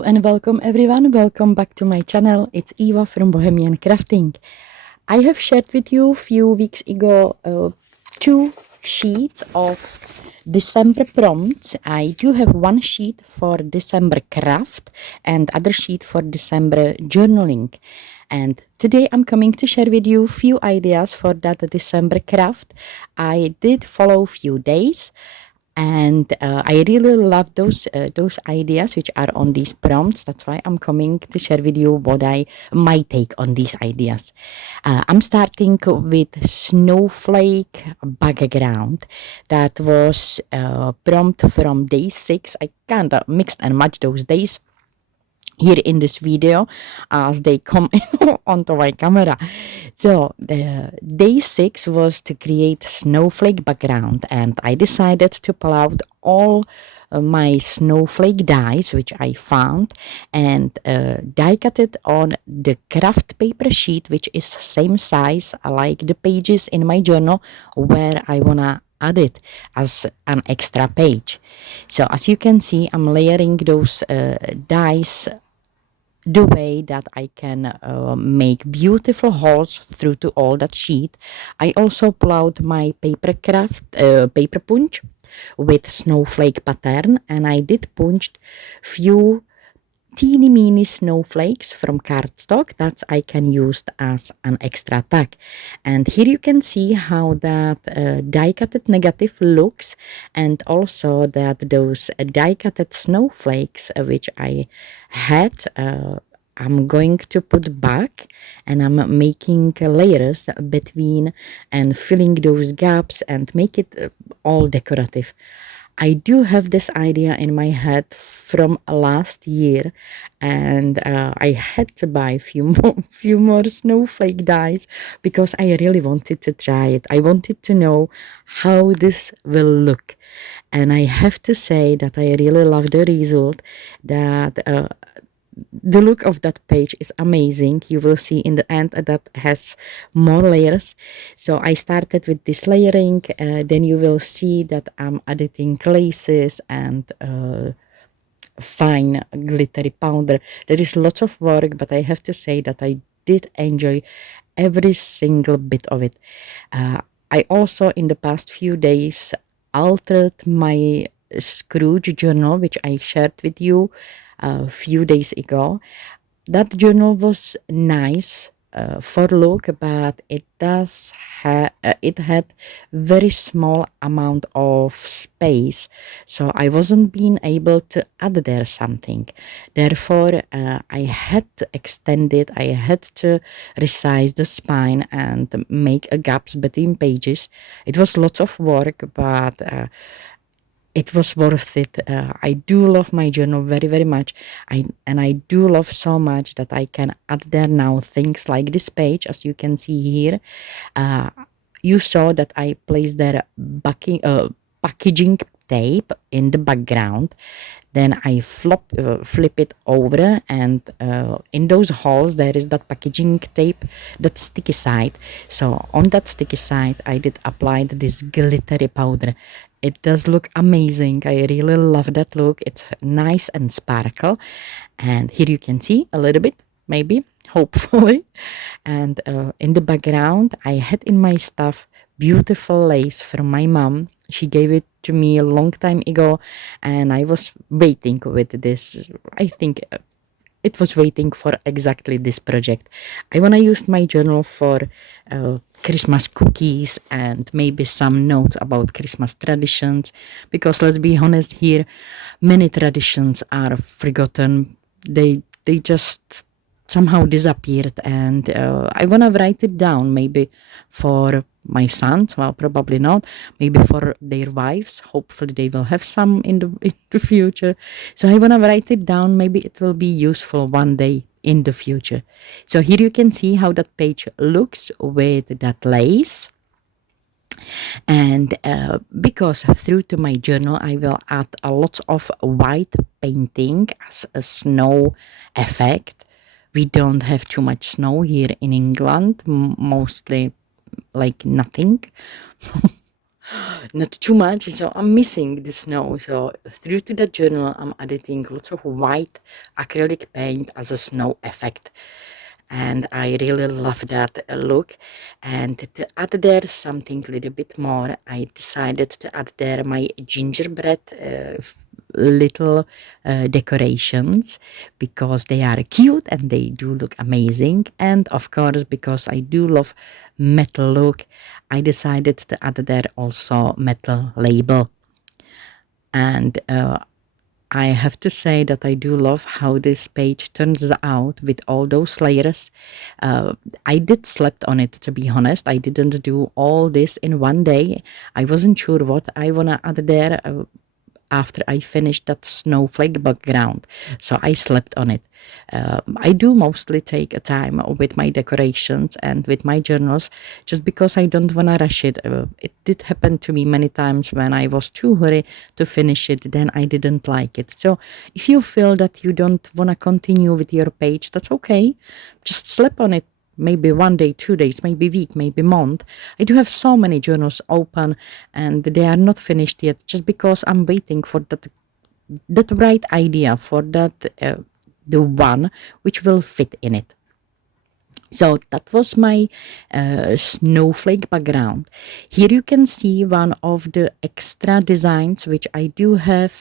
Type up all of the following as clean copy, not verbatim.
Hello and welcome everyone. Welcome back to my channel. It's Eva from Bohemian Crafting. I have shared with you a few weeks ago two sheets of December prompts. I do have one sheet for December craft and other sheet for December journaling. And today I'm coming to share with you a few ideas for that December craft. I did follow few days. And I really love those ideas which are on these prompts. That's why I'm coming to share with you my take on these ideas. I'm starting with Snowflake background. That was a prompt from day 6. I kind of mixed and matched those days here in this video as they come onto my camera. So the day 6 was to create snowflake background, and I decided to pull out all my snowflake dies which I found and die cut it on the craft paper sheet, which is same size like the pages in my journal where I wanna add it as an extra page. So as you can see, I'm layering those dies the way that I can make beautiful holes through to all that sheet. I also plowed my paper punch with snowflake pattern, and I did punched few teeny mini snowflakes from cardstock that I can use as an extra tag. And here you can see how that die cutted negative looks, and also that those die cutted snowflakes which I had I'm going to put back, and I'm making layers between and filling those gaps and make it all decorative. I do have this idea in my head from last year, and I had to buy few more snowflake dies because I really wanted to try it. I wanted to know how this will look, and I have to say that I really love the result. That the look of that page is amazing. You will see in the end that has more layers. So I started with this layering, then you will see that I'm editing laces and fine glittery powder. There is lots of work, but I have to say that I did enjoy every single bit of it. I also in the past few days altered my Scrooge journal, which I shared with you a few days ago. That journal was nice for look, but it had very small amount of space, so I wasn't being able to add there something. Therefore, I had to extend it. I had to resize the spine and make a gaps between pages. It was lots of work, but it was worth it. I do love my journal very, very much. I do love so much that I can add there now things like this page, as you can see here. You saw that I placed there packaging tape in the background. Then I flip it over, and in those holes there is that packaging tape, that sticky side. So on that sticky side I did apply this glittery powder. It does look amazing. I really love that look. It's nice and sparkle. And here you can see a little bit, maybe, hopefully. And in the background, I had in my stuff beautiful lace from my mom. She gave it to me a long time ago, and I was waiting with this. I think it was waiting for exactly this project. I want to use my journal for Christmas cookies and maybe some notes about Christmas traditions, because let's be honest here, many traditions are forgotten. They just somehow disappeared, and I want to write it down, maybe for my sons, well, probably not, maybe for their wives. Hopefully they will have some in the future. So I want to write it down. Maybe it will be useful one day in the future. So here you can see how that page looks with that lace. And because through to my journal I will add a lot of white painting as a snow effect. We don't have too much snow here in England, mostly like nothing. Not too much, so I'm missing the snow. So through to the journal, I'm adding lots of white acrylic paint as a snow effect. And I really love that look. And to add there something a little bit more, I decided to add there my gingerbread little decorations, because they are cute and they do look amazing. And of course, because I do love metal look, I decided to add there also metal label. And I have to say that I do love how this page turns out with all those layers. Uh, I did slept on it, to be honest. I didn't do all this in one day. I wasn't sure what I wanna add there. After I finished that snowflake background. So I slept on it. I do mostly take a time with my decorations and with my journals, just because I don't want to rush it. It did happen to me many times when I was too hurry to finish it, then I didn't like it. So if you feel that you don't want to continue with your page, that's okay. Just sleep on it, maybe one day, 2 days, maybe week, maybe month. I do have so many journals open and they are not finished yet, just because I'm waiting for that right idea, for that the one which will fit in it. So that was my snowflake background. Here you can see one of the extra designs which I do have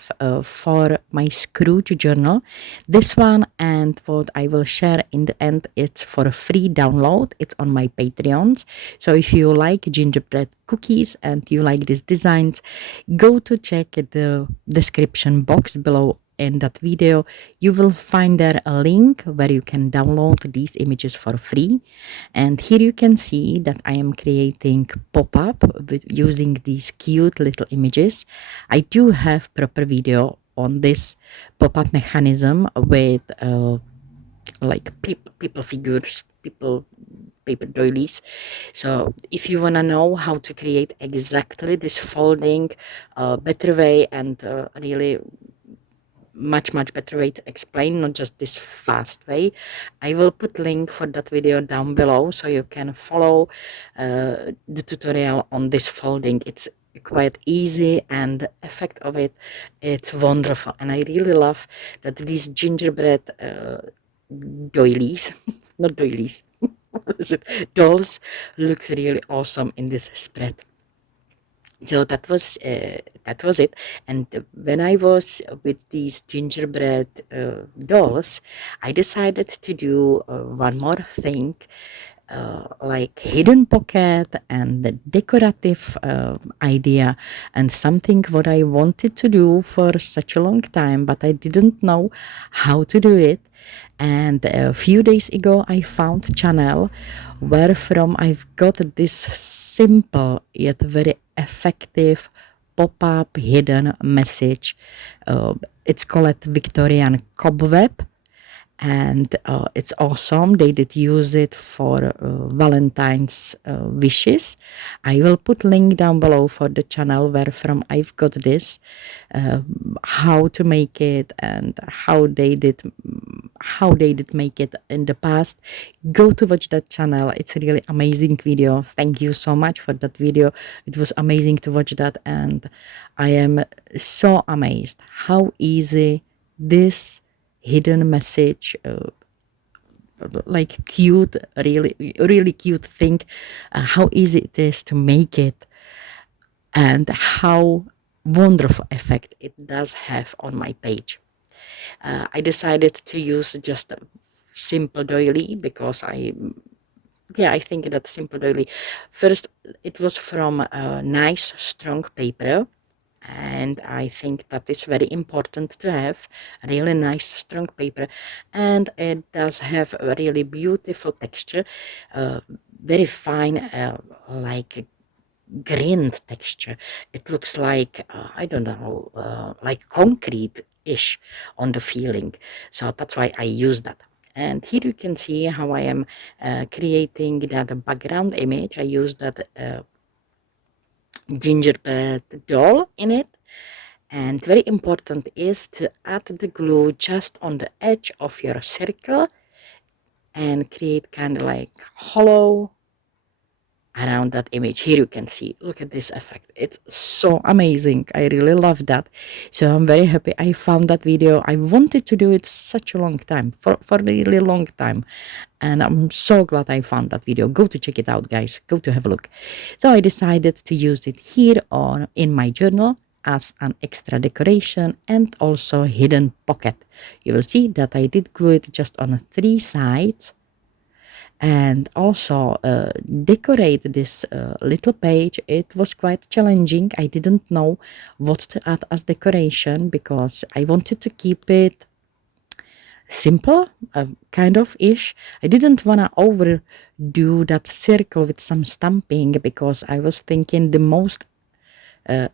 for my Scrooge journal. This one and what I will share in the end, it's for a free download. It's on my Patreon. So if you like gingerbread cookies and you like these designs, go to check the description box below in that video. You will find there a link where you can download these images for free. And here you can see that I am creating pop-up with using these cute little images. I do have proper video on this pop-up mechanism with like people figures, people paper doilies. So if you want to know how to create exactly this folding better way, and really much better way to explain, not just this fast way, I will put link for that video down below, so you can follow the tutorial on this folding. It's quite easy and the effect of it, it's wonderful. And I really love that these gingerbread doilies not doilies what is it, dolls, looks really awesome in this spread. So that was it. And when I was with these gingerbread dolls, I decided to do one more thing, like hidden pocket and the decorative idea, and something what I wanted to do for such a long time, but I didn't know how to do it. And a few days ago I found a channel where from I've got this simple yet very effective pop-up hidden message. It's called Victorian cobweb, and it's awesome. They did use it for Valentine's wishes. I will put link down below for the channel where from I've got this, how to make it and how they did make it in the past. Go to watch that channel. It's a really amazing video. Thank you so much for that video. It was amazing to watch that, and I am so amazed how easy this hidden message, like cute, really cute thing, how easy it is to make it, and how wonderful effect it does have on my page. I decided to use just a simple doily because I think that simple doily, first it was from a nice strong paper, and I think that is very important to have a really nice strong paper, and it does have a really beautiful texture, uh, very fine, like grained texture. It looks like I don't know, like concrete ish on the feeling, so that's why I use that. And here you can see how I am creating that background image. I use that gingerbread doll in it. And very important is to add the glue just on the edge of your circle and create kind of like hollow around that image. Here you can see, look at this effect. It's so amazing. I really love that. So I'm very happy I found that video. I wanted to do it such a long time, for a really long time. And I'm so glad I found that video. Go to check it out, guys. Go to have a look. So I decided to use it here on in my journal as an extra decoration and also hidden pocket. You will see that I did glue it just on 3 sides and also decorate this little page. It was quite challenging. I didn't know what to add as decoration because I wanted to keep it simple, kind of ish. I didn't want to overdo that circle with some stamping because I was thinking the most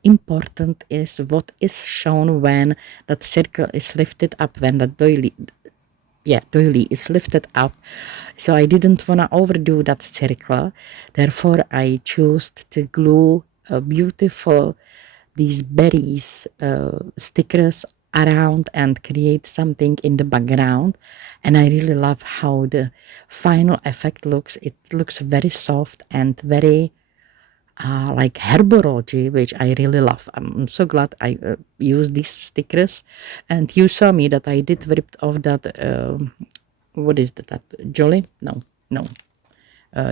important is what is shown when that circle is lifted up, when that doily is lifted up. So I didn't want to overdo that circle. Therefore, I chose to glue a beautiful these berries stickers around and create something in the background. And I really love how the final effect looks. It looks very soft and very like herbology, which I really love. I'm so glad I used these stickers. And you saw me that I did rip off that, what is that, jolly? No.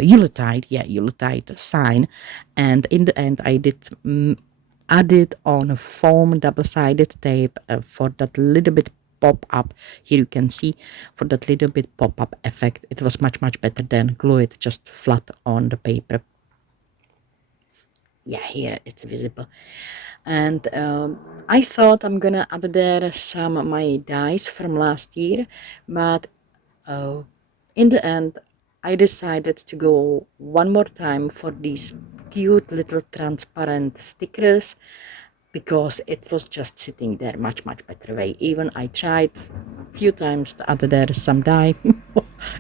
Yuletide, yeah, Yuletide sign. And in the end, I did add it on a foam double-sided tape for that little bit pop-up. Here you can see for that little bit pop-up effect. It was much better than glue it just flat on the paper. Yeah, here it's visible. And I thought I'm gonna add there some of my dies from last year, but in the end I decided to go one more time for these cute little transparent stickers because it was just sitting there much better way. Even I tried few times to add there some die.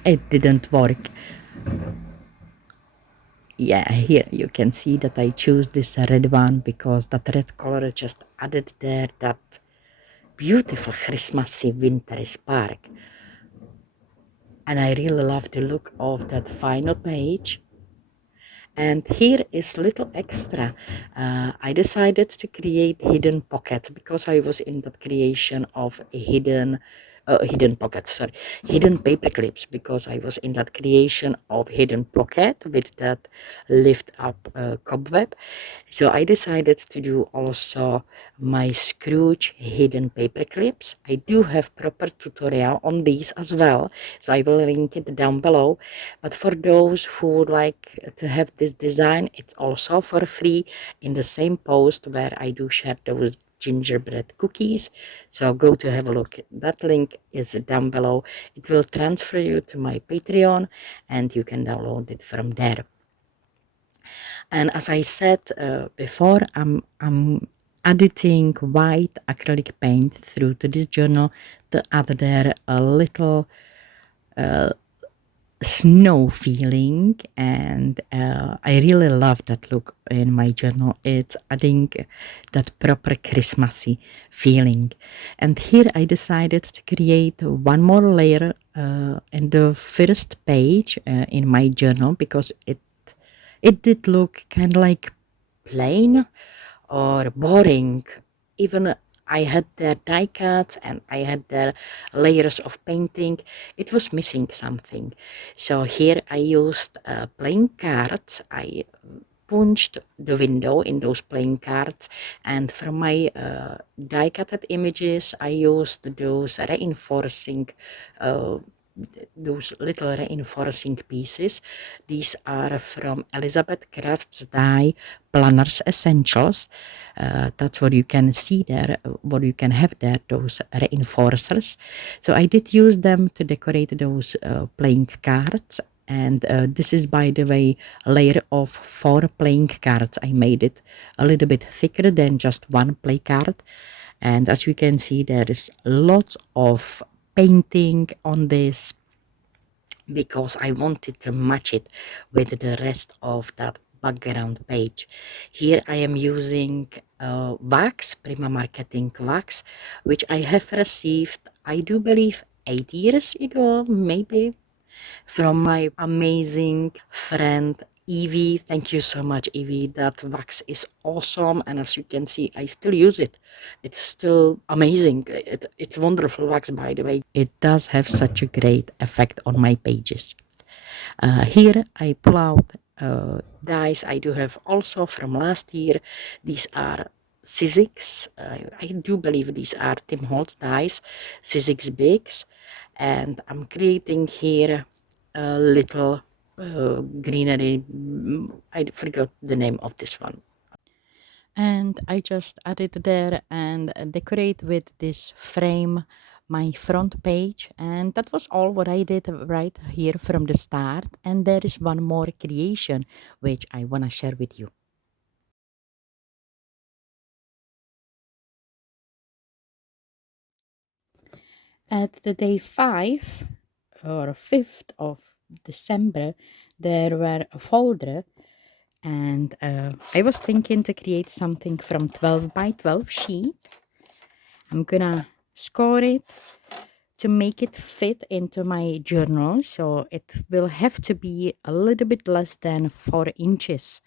It didn't work. Yeah, here you can see that I choose this red one because that red color just added there that beautiful Christmassy wintry spark. And I really love the look of that final page. And here is little extra. I decided to create hidden pocket because I was in that creation of a hidden pocket, sorry, hidden paper clips, because I was in that creation of hidden pocket with that lift up cobweb. So I decided to do also my Scrooge hidden paper clips. I do have proper tutorial on these as well, so I will link it down below. But for those who would like to have this design, it's also for free in the same post where I do share those gingerbread cookies. So go to have a look. That link is down below. It will transfer you to my Patreon and you can download it from there. And as I said before, I'm editing white acrylic paint through to this journal to add there a little snow feeling, and I really love that look in my journal. It's adding that proper Christmassy feeling. And here I decided to create one more layer in the first page in my journal because it did look kind of like plain or boring. Even I had their die cuts and I had their layers of painting. It was missing something. So here I used plain cards. I punched the window in those plain cards, and from my die cutted images I used uh, those little reinforcing pieces. These are from Elizabeth Craft's die planners essentials. That's what you can see there, what you can have there, those reinforcers. So I did use them to decorate those playing cards. And this is, by the way, a layer of 4 playing cards. I made it a little bit thicker than just one play card. And as you can see, there is lots of painting on this because I wanted to match it with the rest of that background page. Here I am using wax, Prima Marketing wax, which I have received, I do believe, 8 years ago, maybe, from my amazing friend Evie, thank you so much, Evie. That wax is awesome, and as you can see, I still use it. It's still amazing. It's wonderful wax, by the way. It does have such a great effect on my pages. Here I pull out dies I do have also from last year. These are Sizzix. I do believe these are Tim Holtz dies, Sizzix Bigs, and I'm creating here a little greenery. I forgot the name of this one. And I just added there and decorate with this frame my front page, and that was all what I did right here from the start. And there is one more creation which I want to share with you. At the day 5 or 5th of December, there were a folder, and I was thinking to create something from 12 by 12 sheet. I'm gonna score it to make it fit into my journal, so it will have to be a little bit less than 4 inches.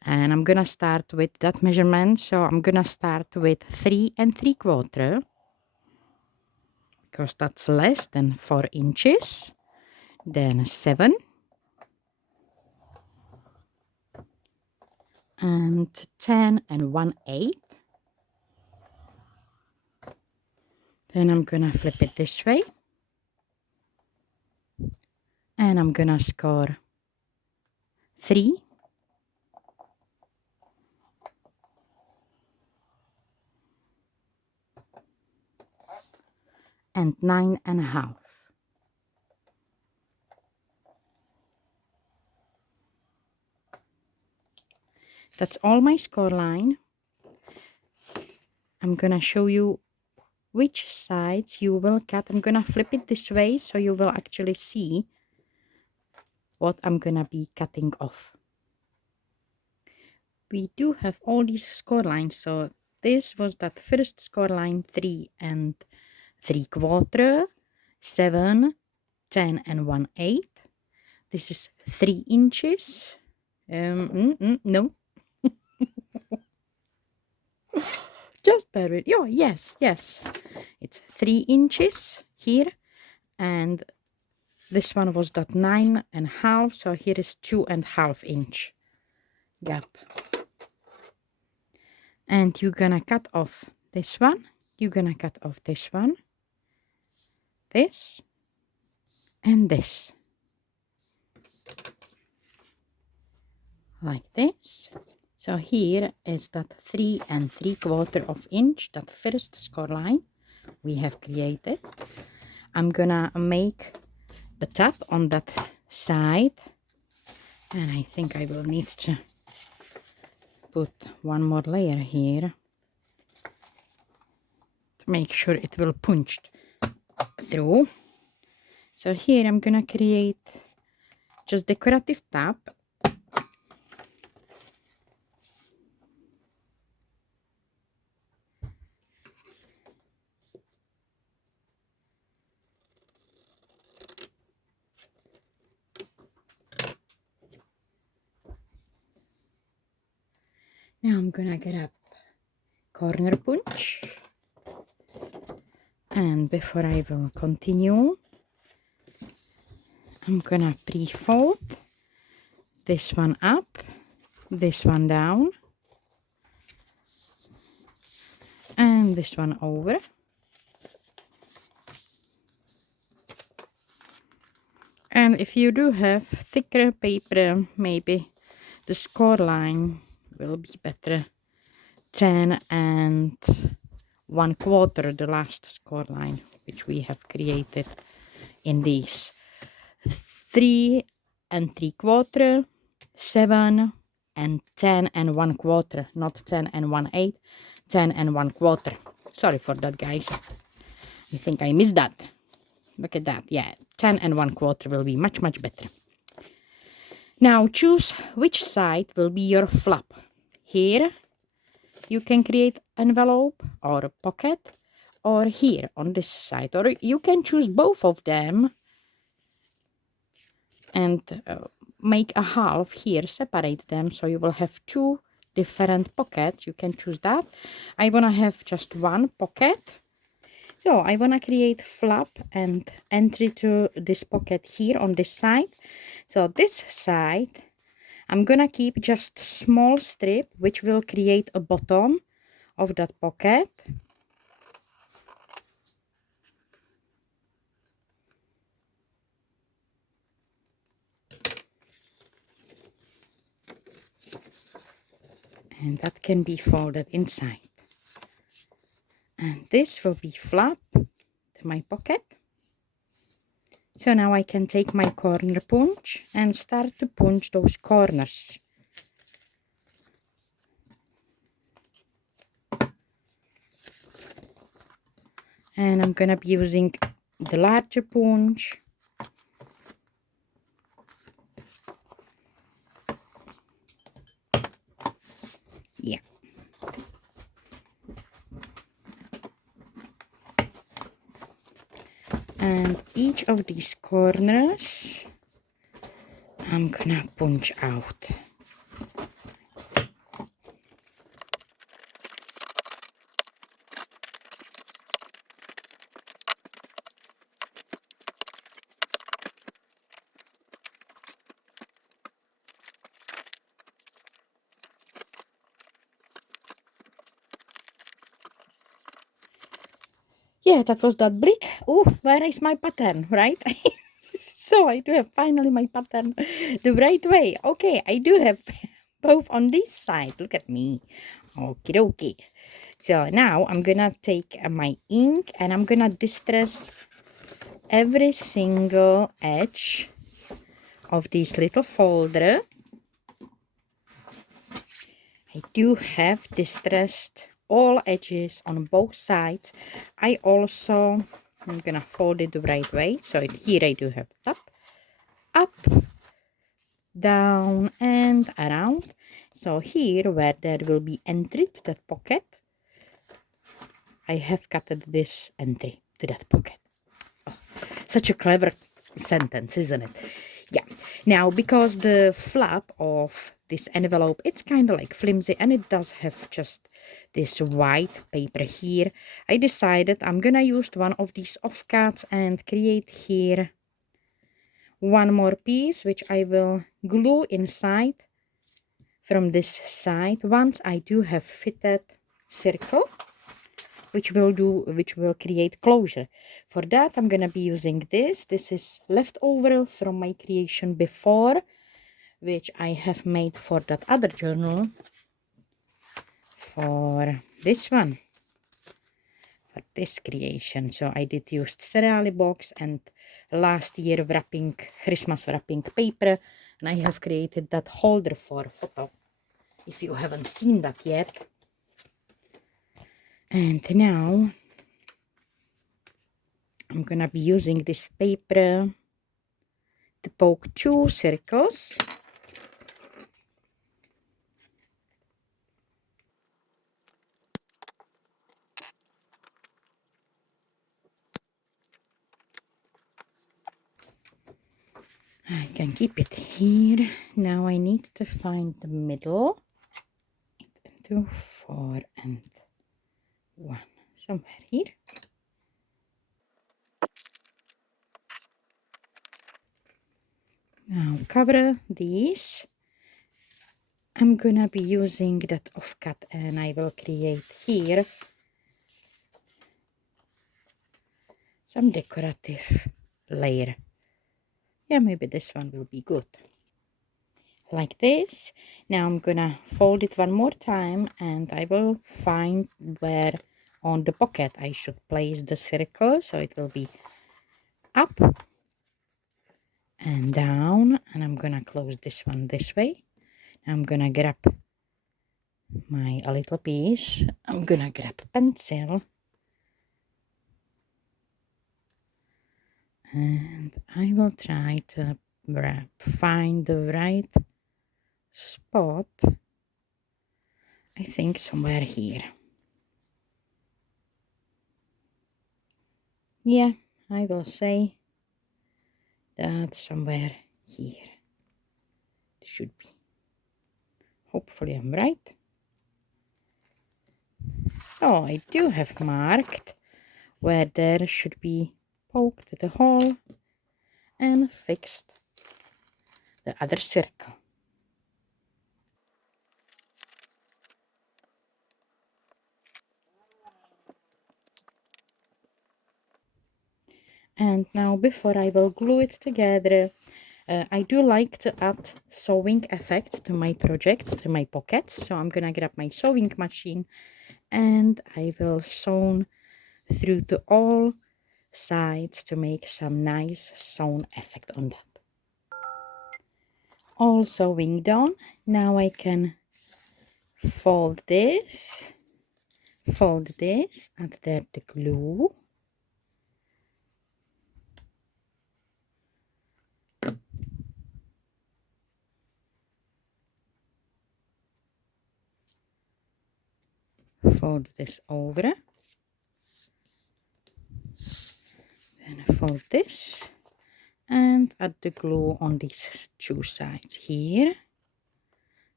And I'm gonna start with that measurement, so I'm gonna start with 3 3/4 because that's less than 4 inches, then 7 and 10 1/8. Then I'm gonna flip it this way and I'm gonna score 3 and 9.5. That's all my score line. I'm gonna show you which sides you will cut. I'm gonna flip it this way so you will actually see what I'm gonna be cutting off. We do have all these score lines, so this was that first score line, 3 3/4, 7, 10 1/8. This is 3 inches. No. Just bear with. Oh, yes. It's 3 inches here, and this one was that 9.5, so here is 2.5 inch gap. And you're gonna cut off this one, you're gonna cut off this one, this, and this. Like this. So here is that 3 3/4 of inch, that first score line we have created. I'm gonna make the top on that side, and I think I will need to put one more layer here to make sure it will punch through. So here I'm gonna create just decorative top. Now I'm gonna grab corner punch, and before I will continue, I'm gonna pre-fold this one up, this one down, and this one over. And if you do have thicker paper, maybe the score line will be better. 10 1/4, the last score line which we have created in these. 3 3/4, 7 and 10 1/4, not 10 1/8, 10 1/4. Sorry for that, guys. I think I missed that. Look at that. Yeah, 10 1/4 will be much better. Now choose which side will be your flap. Here you can create envelope or a pocket, or here on this side, or you can choose both of them. And make a half here, separate them, so you will have two different pockets. You can choose that. I want to have just one pocket. So I want to create flap and entry to this pocket here on this side. So this side, I'm gonna keep just small strip, which will create a bottom of that pocket. And that can be folded inside. And this will be flap to my pocket. So now I can take my corner punch and start to punch those corners. And I'm gonna be using the larger punch. Yeah. And each of these corners I'm gonna punch out. Yeah, that was that brick. Oh, where is my pattern, right? So I do have finally my pattern the right way. Okay, I do have both on this side. Look at me. Okie dokie. So now I'm gonna take my ink and I'm gonna distress every single edge of this little folder. I do have distressed all edges on both sides. I'm gonna fold it the right way. So here I do have up, down and around. So here where there will be entry to that pocket, I have cut this entry to that pocket. Oh, such a clever sentence, isn't it? Yeah. Now, because the flap of this envelope, it's kind of like flimsy and it does have just this white paper here, I decided I'm gonna use one of these offcuts and create here one more piece, which I will glue inside from this side. Once I do have fitted circle, which will create closure. For that, I'm gonna be using this. This is leftover from my creation before, which I have made for that other journal. For this one, for this creation. So I did use cereal box and last year Christmas wrapping paper, and I have created that holder for photo. If you haven't seen that yet. And now I'm gonna be using this paper to poke two circles. I can keep it here. Now I need to find the middle. 2, 4 and 1. Somewhere here. Now cover these. I'm gonna be using that offcut and I will create here some decorative layer. Yeah, maybe this one will be good. Like this. Now I'm gonna fold it one more time and I will find where on the pocket I should place the circle, so it will be up and down, and I'm gonna close this one this way. I'm gonna grab my a little piece. I'm gonna grab a pencil and I will try to find the right spot. I think somewhere here. Yeah, I will say that somewhere here. should be. Hopefully I'm right. So I do have marked where there should be poked the hole and fixed the other circle. And now before I will glue it together, I do like to add sewing effect to my projects, to my pockets. So I'm gonna grab my sewing machine and I will sew through to all sides to make some nice sewn effect on that. All sewing done. Now I can fold this, add there the glue. Fold this over. Then fold this and add the glue on these two sides, here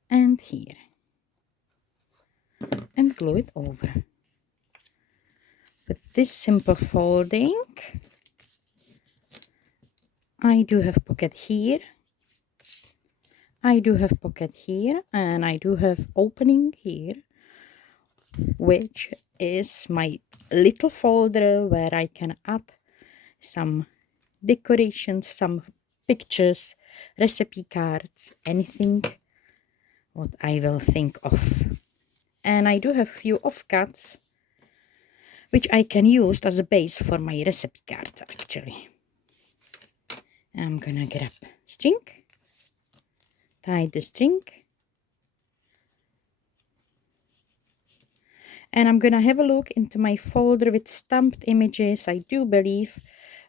and here, and glue it over. With this simple folding, I do have pocket here, I do have pocket here, and I do have opening here, which is my little folder where I can add some decorations, some pictures, recipe cards, anything what I will think of. And I do have few offcuts which I can use as a base for my recipe card actually. I'm gonna grab string, tie the string, and I'm gonna have a look into my folder with stamped images. I do believe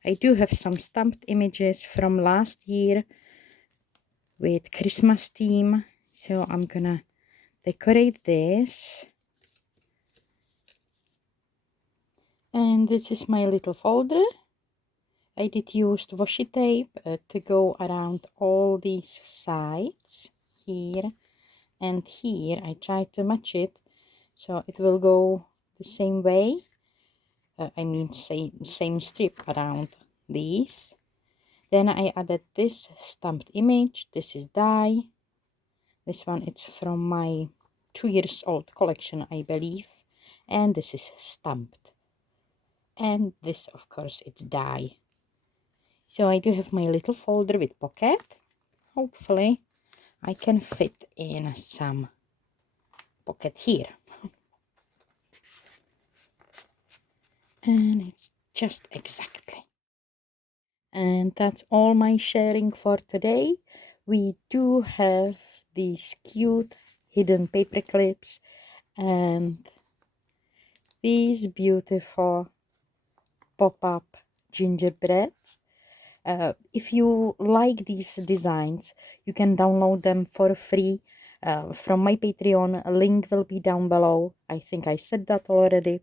I do have some stamped images from last year with Christmas theme, so I'm gonna decorate this. And this is my little folder. I did use washi tape to go around all these sides here and here. I tried to match it so it will go the same way. I mean same strip around these. Then I added this stamped image. This is die. This one it's from my 2 years old collection, I believe. And this is stamped. And this, of course, it's die. So I do have my little folder with pocket. Hopefully I can fit in some pocket here. And it's just exactly. And that's all my sharing for today. We do have these cute hidden paper clips and these beautiful pop-up gingerbreads. If you like these designs, you can download them for free from my Patreon. A link will be down below. I think I said that already.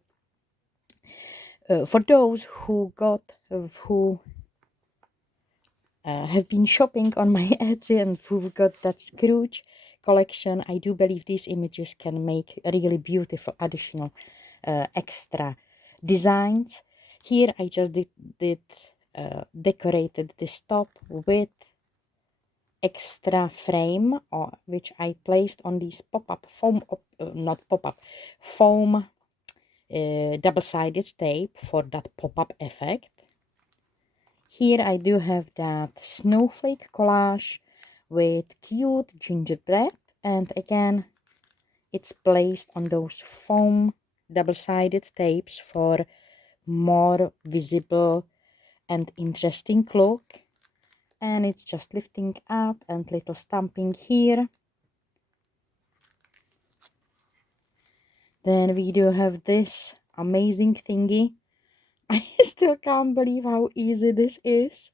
For those who have been shopping on my Etsy and who got that Scrooge collection, I do believe these images can make really beautiful additional extra designs. Here I just decorated this top with extra frame which I placed on these pop-up foam, not pop-up, foam double-sided tape for that pop-up effect. Here I do have that snowflake collage with cute gingerbread, and again it's placed on those foam double-sided tapes for more visible and interesting look. And it's just lifting up and little stamping here. Then we do have this amazing thingy. I still can't believe how easy this is.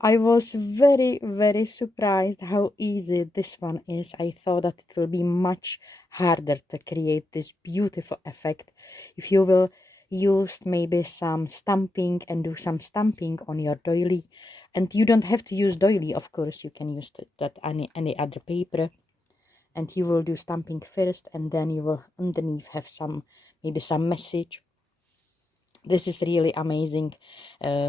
I was very surprised how easy this one is. I thought that it will be much harder to create this beautiful effect if you will use maybe some stamping and do some stamping on your doily. And you don't have to use doily, of course. You can use that any other paper. And you will do stamping first, and then you will underneath have maybe some message. This is really amazing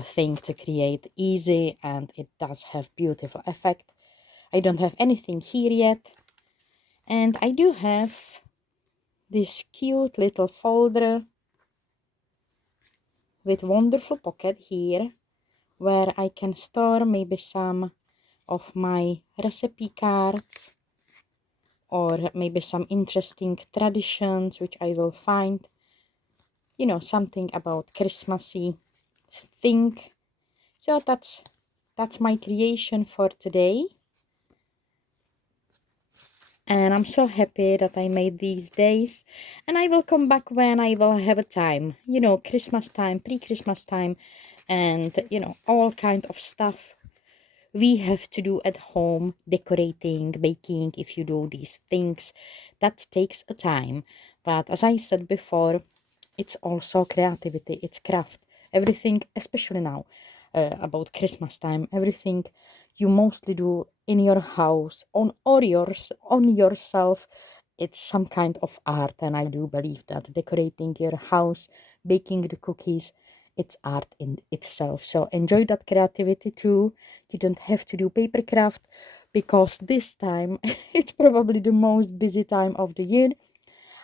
thing to create, easy, and it does have beautiful effect. I don't have anything here yet, and I do have this cute little folder with wonderful pocket here where I can store maybe some of my recipe cards or maybe some interesting traditions which I will find, you know, something about Christmassy thing. So that's my creation for today. And I'm so happy that I made these days, and I will come back when I will have a time, you know, Christmas time, pre-Christmas time, and you know, all kind of stuff we have to do at home, decorating, baking. If you do these things, that takes a time, but as I said before, it's also creativity, it's craft, everything, especially now about Christmas time, everything you mostly do in your house on yourself, it's some kind of art. And I do believe that decorating your house, baking the cookies, it's art in itself. So enjoy that creativity too. You don't have to do paper craft because this time it's probably the most busy time of the year.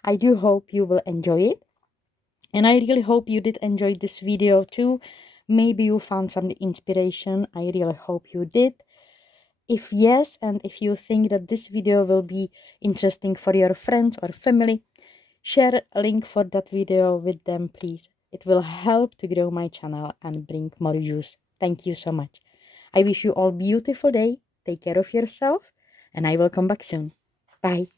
I do hope you will enjoy it, and I really hope you did enjoy this video too. Maybe you found some inspiration. I really hope you did. If yes, and if you think that this video will be interesting for your friends or family, share a link for that video with them, please. It will help to grow my channel and bring more views. Thank you so much. I wish you all beautiful day. Take care of yourself, and I will come back soon. Bye.